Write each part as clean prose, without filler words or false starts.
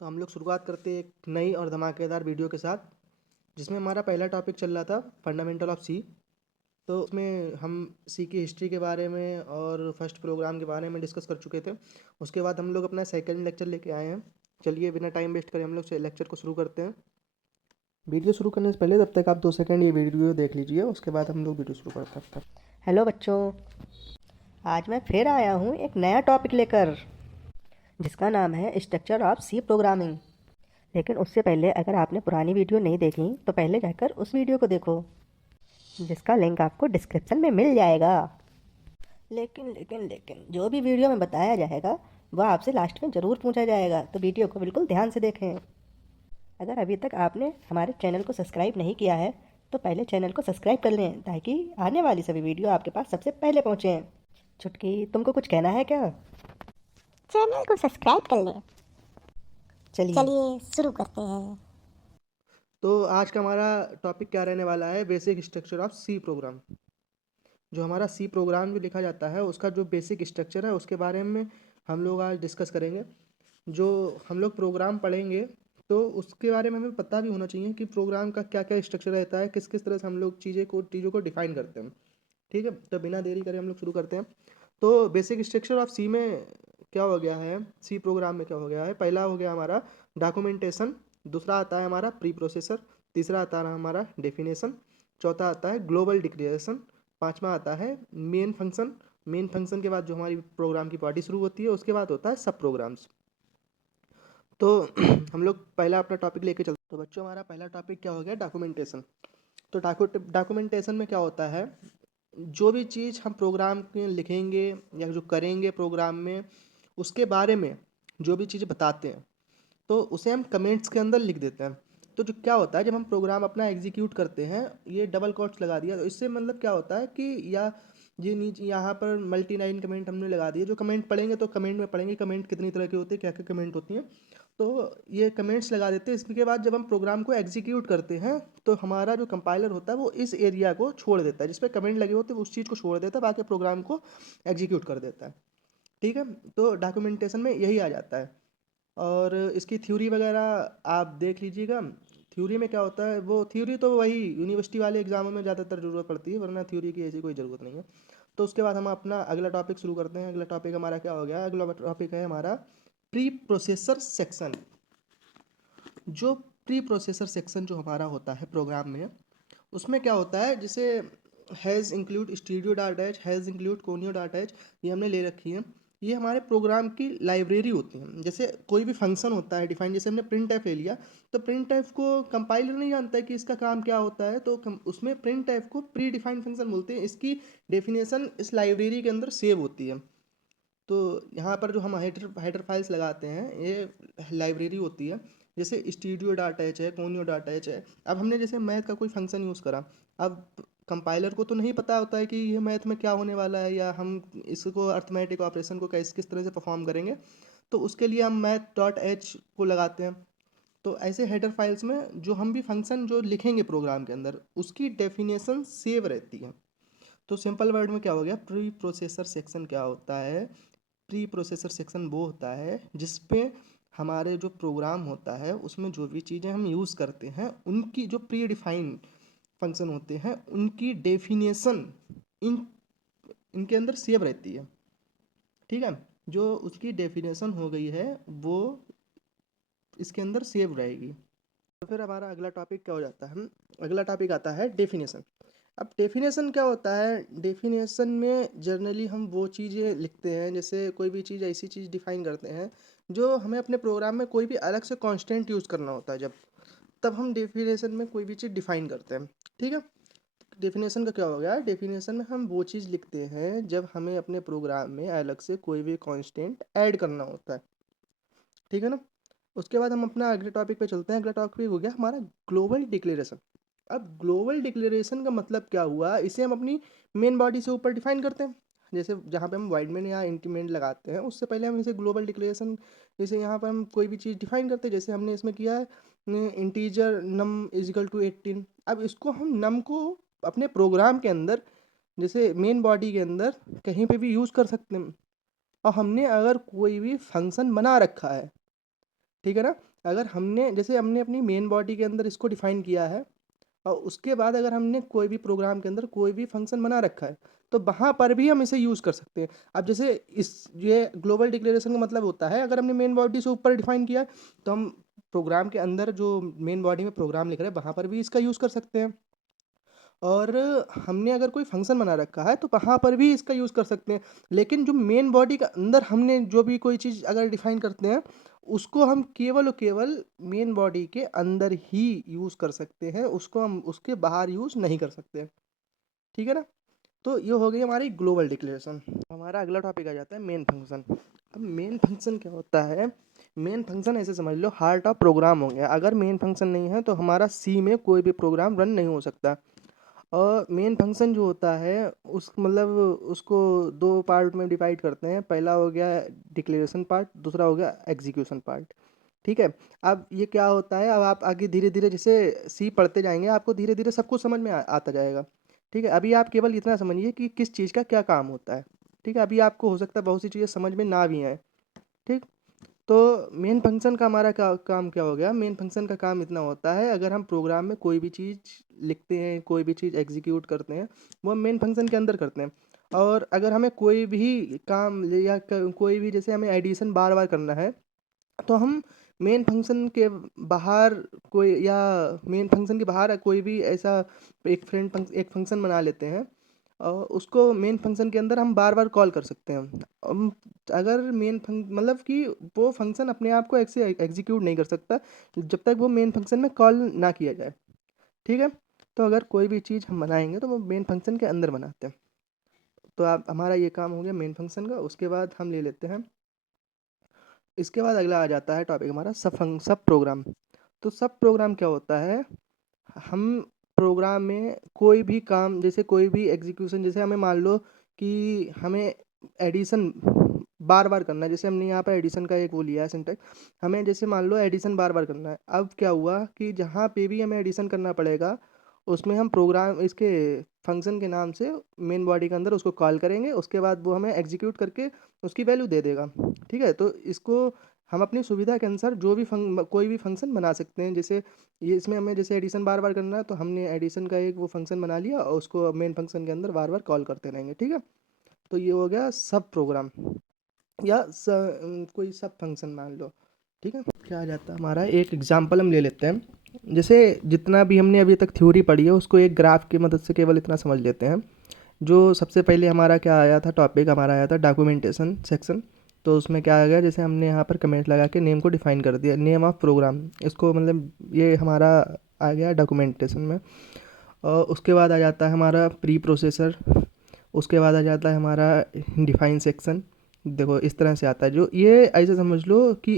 तो हम लोग शुरुआत करते हैं एक नई और धमाकेदार वीडियो के साथ, जिसमें हमारा पहला टॉपिक चल रहा था फंडामेंटल ऑफ सी। तो उसमें हम सी की हिस्ट्री के बारे में और फर्स्ट प्रोग्राम के बारे में डिस्कस कर चुके थे। उसके बाद हम लोग अपना सेकंड लेक्चर लेके आए हैं। चलिए बिना टाइम वेस्ट करे हम लोग लेक्चर को शुरू करते हैं। वीडियो शुरू करने से पहले तब तक आप 2 सेकंड ये वीडियो देख लीजिए, उसके बाद हम लोग वीडियो शुरू करते हैं। हेलो बच्चों, आज मैं फिर आया हूँ एक नया टॉपिक लेकर जिसका नाम है स्ट्रक्चर ऑफ सी प्रोग्रामिंग। लेकिन उससे पहले अगर आपने पुरानी वीडियो नहीं देखी तो पहले जाकर उस वीडियो को देखो, जिसका लिंक आपको डिस्क्रिप्शन में मिल जाएगा। लेकिन जो भी वीडियो में बताया जाएगा वह आपसे लास्ट में ज़रूर पूछा जाएगा, तो वीडियो को बिल्कुल ध्यान से देखें। अगर अभी तक आपने हमारे चैनल को सब्सक्राइब नहीं किया है तो पहले चैनल को सब्सक्राइब कर लें, ताकि आने वाली सभी वीडियो आपके पास सबसे पहले पहुँचें। छुटकी, तुमको कुछ कहना है क्या? चैनल को सब्सक्राइब कर लें। चलिए चलिए शुरू करते हैं। तो आज का हमारा टॉपिक क्या रहने वाला है? Basic structure of C program. जो हमारा सी प्रोग्राम जो लिखा जाता है उसका जो बेसिक स्ट्रक्चर है उसके बारे में हम लोग आज डिस्कस करेंगे। जो हम लोग प्रोग्राम पढ़ेंगे तो उसके बारे में हमें पता भी होना चाहिए कि प्रोग्राम का क्या क्या स्ट्रक्चर रहता है, किस किस तरह से हम लोग चीज़ों को डिफाइन करते हैं। ठीक है, तो बिना देरी करे हम लोग शुरू करते हैं। तो बेसिक स्ट्रक्चर ऑफ सी में क्या हो गया है, सी प्रोग्राम में क्या हो गया है? पहला हो गया हमारा डॉक्यूमेंटेशन, दूसरा आता है हमारा प्री प्रोसेसर, तीसरा आता है हमारा डेफिनेशन, चौथा आता है ग्लोबल डिक्लेरेशन, पांचवा आता है मेन फंक्शन। मेन फंक्शन के बाद जो हमारी प्रोग्राम की पार्टी शुरू होती है उसके बाद होता है सब प्रोग्राम्स। तो हम लोग पहला अपना टॉपिक लेके चलते हैं। तो बच्चों हमारा पहला टॉपिक क्या हो गया? डॉक्यूमेंटेशन। तो डॉक्यूमेंटेशन में क्या होता है? जो भी चीज़ हम प्रोग्राम में लिखेंगे या जो करेंगे प्रोग्राम में उसके बारे में जो भी चीज़ बताते हैं तो उसे हम कमेंट्स के अंदर लिख देते हैं। तो जो क्या होता है जब हम प्रोग्राम अपना एग्जीक्यूट करते हैं, ये डबल कोट्स लगा दिया तो इससे मतलब क्या होता है कि या ये नीचे यहाँ पर मल्टी लाइन कमेंट हमने लगा दिए। जो कमेंट पढ़ेंगे तो कमेंट में पढ़ेंगे कमेंट कितनी तरह की होती है, क्या क्या कमेंट होती हैं। तो ये कमेंट्स लगा देते हैं। इसके बाद जब हम प्रोग्राम को एग्जीक्यूट करते हैं तो हमारा जो कंपाइलर होता है वो इस एरिया को छोड़ देता है, जिस पे कमेंट लगे होते हैं उस चीज़ को छोड़ देता है, बाकी प्रोग्राम को एग्जीक्यूट कर देता है। ठीक है, तो डॉक्यूमेंटेशन में यही आ जाता है। और इसकी थ्योरी वगैरह आप देख लीजिएगा। थ्योरी में क्या होता है, वो थ्योरी तो वही यूनिवर्सिटी वाले एग्जामों में ज़्यादातर ज़रूरत पड़ती है, वरना थ्योरी की ऐसी कोई ज़रूरत नहीं है। तो उसके बाद हम अपना अगला टॉपिक शुरू करते हैं। अगला टॉपिक हमारा क्या हो गया? अगला टॉपिक है हमारा प्री प्रोसेसर सेक्शन। जो प्री प्रोसेसर सेक्शन जो हमारा होता है प्रोग्राम में, उसमें क्या होता है, जैसे has include stereo data H, has include conio data H, ये हमने ले रखी है। ये हमारे प्रोग्राम की लाइब्रेरी होती है। जैसे कोई भी फंक्शन होता है डिफाइन, जैसे हमने प्रिंट एफ ले लिया तो प्रिंट एफ को कंपाइलर नहीं जानता है कि इसका काम क्या होता है, तो उसमें प्रिंट एफ को प्री डिफाइंड फंक्शन बोलते हैं। इसकी डेफिनेशन इस लाइब्रेरी के अंदर सेव होती है। तो यहाँ पर जो हम हेडर हेडर फाइल्स लगाते हैं ये लाइब्रेरी होती है। जैसे स्टीडियो डाटा एच है, कोनियो डाटा एच है। अब हमने जैसे मैथ का कोई फंक्शन यूज़ करा, अब कंपाइलर को तो नहीं पता होता है कि ये मैथ में क्या होने वाला है, या हम इसको अर्थमेटिक ऑपरेशन को किस किस तरह से परफॉर्म करेंगे। तो उसके लिए हम मैथ डॉट एच को लगाते हैं। तो ऐसे हेडर फाइल्स में जो हम भी फंक्शन जो लिखेंगे प्रोग्राम के अंदर उसकी डेफिनेशन सेव रहती है। तो सिंपल वर्ड में क्या हो गया? प्री प्रोसेसर सेक्शन क्या होता है? प्री प्रोसेसर सेक्शन वो होता है जिसपे हमारे जो प्रोग्राम होता है उसमें जो भी चीज़ें हम यूज़ करते हैं उनकी जो प्री डिफाइन फंक्शन होते हैं उनकी डेफिनेशन इन इनके अंदर सेव रहती है। ठीक है, जो उसकी डेफिनेशन हो गई है वो इसके अंदर सेव रहेगी। तो फिर हमारा अगला टॉपिक क्या हो जाता है? अगला टॉपिक आता है डेफिनेशन। अब डेफिनेशन क्या होता है? डेफिनेशन में जनरली हम वो चीज़ें लिखते हैं, जैसे कोई भी चीज़ ऐसी चीज़ डिफाइन करते हैं जो हमें अपने प्रोग्राम में कोई भी अलग से कांस्टेंट यूज़ करना होता है, जब तब हम डेफिनेशन में कोई भी चीज़ डिफाइन करते हैं। ठीक है, डेफिनेशन का क्या हो गया? डेफिनेशन में हम वो चीज़ लिखते हैं जब हमें अपने प्रोग्राम में अलग से कोई भी कांस्टेंट ऐड करना होता है। ठीक है ना? उसके बाद हम अपना अगले टॉपिक पे चलते हैं। अगला टॉपिक हो गया हमारा ग्लोबल डिक्लेरेशन। अब ग्लोबल डिक्लेरेशन का मतलब क्या हुआ? इसे हम अपनी मेन बॉडी से ऊपर डिफाइन करते हैं। जैसे जहाँ पे हम वाइडमेन या इंटीमेंट लगाते हैं उससे पहले हम इसे ग्लोबल डिक्लेरेशन, जैसे यहाँ पर हम कोई भी चीज़ डिफाइन करते हैं, जैसे हमने इसमें किया है इंटीजर नम इजिकल टू 18। अब इसको हम नम को अपने प्रोग्राम के अंदर जैसे मेन बॉडी के अंदर कहीं पे भी यूज़ कर सकते हैं। और हमने अगर कोई भी फंक्शन बना रखा है, ठीक है ना। अगर हमने जैसे हमने अपनी मेन बॉडी के अंदर इसको डिफाइन किया है और उसके बाद अगर हमने कोई भी प्रोग्राम के अंदर कोई भी फंक्शन बना रखा है तो वहाँ पर भी हम इसे यूज़ कर सकते हैं। अब जैसे इस ये ग्लोबल डिक्लेरेशन का मतलब होता है, अगर हमने मेन बॉडी से ऊपर डिफाइन किया है तो हम प्रोग्राम के अंदर जो मेन बॉडी में प्रोग्राम लिख रहे हैं वहाँ पर भी इसका यूज़ कर सकते हैं। और हमने अगर कोई फंक्शन बना रखा है तो वहाँ पर भी इसका यूज़ कर सकते हैं। लेकिन जो मेन बॉडी का अंदर हमने जो भी कोई चीज़ अगर डिफाइन करते हैं उसको हम केवल और केवल मेन बॉडी के अंदर ही यूज़ कर सकते हैं, उसको हम उसके बाहर यूज़ नहीं कर सकते। ठीक है ना। तो ये हो गई हमारी ग्लोबल डिक्लेरेशन। हमारा अगला टॉपिक आ जाता है मेन फंक्शन। अब मेन फंक्शन क्या होता है? मेन फंक्शन ऐसे समझ लो हार्ट ऑफ प्रोग्राम हो गया। अगर मेन फंक्शन नहीं है तो हमारा सी में कोई भी प्रोग्राम रन नहीं हो सकता। और मेन फंक्शन जो होता है उस मतलब उसको दो पार्ट में डिवाइड करते हैं। पहला हो गया डिक्लेरेशन पार्ट, दूसरा हो गया एग्जीक्यूशन पार्ट। ठीक है। अब ये क्या होता है, अब आप आगे धीरे धीरे जैसे सी पढ़ते जाएंगे आपको धीरे धीरे सब कुछ समझ में आता जाएगा। ठीक है। अभी आप केवल इतना समझिए कि किस चीज़ का क्या काम होता है। ठीक है। अभी आपको हो सकता है बहुत सी चीज़ें समझ में ना भी आए। ठीक। तो मेन फंक्शन का हमारा काम क्या हो गया? मेन फंक्शन का काम इतना होता है, अगर हम प्रोग्राम में कोई भी चीज़ लिखते हैं, कोई भी चीज़ एग्जीक्यूट करते हैं, वो हम मेन फंक्शन के अंदर करते हैं। और अगर हमें कोई भी काम या कोई भी जैसे हमें एडिशन बार बार करना है तो हम मेन फंक्शन के बाहर कोई या मेन फंक्शन के बाहर कोई भी ऐसा एक फंक्शन बना लेते हैं और उसको मेन फंक्शन के अंदर हम बार बार कॉल कर सकते हैं। अगर मतलब कि वो फंक्शन अपने आप को ऐसे एग्जीक्यूट नहीं कर सकता जब तक वो मेन फंक्शन में कॉल ना किया जाए। ठीक है। तो अगर कोई भी चीज़ हम बनाएंगे तो वो मेन फंक्शन के अंदर बनाते हैं। तो आप हमारा ये काम हो गया मेन फंक्शन का। उसके बाद हम ले लेते हैं, इसके बाद अगला आ जाता है टॉपिक हमारा सब प्रोग्राम। तो सब प्रोग्राम क्या होता है? हम प्रोग्राम में कोई भी काम जैसे कोई भी एग्जीक्यूशन, जैसे हमें मान लो कि हमें एडिशन बार बार करना है। जैसे हमने यहाँ पर एडिशन का एक वो लिया है सिंटेक्स, हमें जैसे मान लो एडिशन बार बार करना है। अब क्या हुआ कि जहाँ पे भी हमें एडिशन करना पड़ेगा उसमें हम प्रोग्राम इसके फंक्शन के नाम से मेन बॉडी के अंदर उसको कॉल करेंगे, उसके बाद वो हमें एग्जीक्यूट करके उसकी वैल्यू दे देगा। ठीक है। तो इसको हम अपनी सुविधा के अनुसार जो भी कोई भी फंक्शन बना सकते हैं। जैसे ये इसमें हमें जैसे एडिशन बार बार करना है तो हमने एडिशन का एक वो फंक्शन बना लिया और उसको मेन फंक्शन के अंदर बार बार कॉल करते रहेंगे। ठीक है। तो ये हो गया सब प्रोग्राम या कोई सब फंक्शन मान लो। ठीक है। क्या आ जाता है हमारा, एक एग्जांपल हम ले लेते हैं। जैसे जितना भी हमने अभी तक थ्योरी पढ़ी है उसको एक ग्राफ की मदद से केवल इतना समझ लेते हैं। जो सबसे पहले हमारा क्या आया था, टॉपिक हमारा आया था डॉक्यूमेंटेशन सेक्शन। तो उसमें क्या आ गया, जैसे हमने यहाँ पर कमेंट लगा के नेम को डिफाइन कर दिया, नेम ऑफ प्रोग्राम, इसको मतलब ये हमारा आ गया डॉक्यूमेंटेशन में। और उसके बाद आ जाता है हमारा प्री प्रोसेसर, उसके बाद आ जाता है हमारा डिफाइन सेक्शन। देखो इस तरह से आता है। जो ये ऐसे समझ लो कि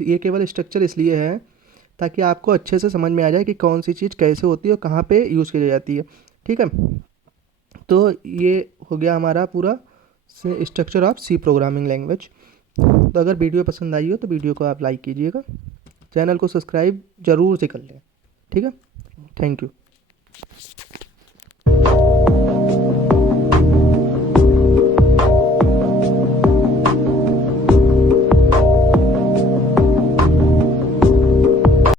ये केवल स्ट्रक्चर इसलिए है ताकि आपको अच्छे से समझ में आ जाए कि कौन सी चीज़ कैसे होती है और कहाँ पे यूज़ की जाती है। ठीक है। तो ये हो गया हमारा पूरा structure of C programming language. तो अगर वीडियो पसंद आई हो तो वीडियो को आप लाइक कीजिएगा, चैनल को सब्सक्राइब ज़रूर से कर लें। ठीक है। Thank you.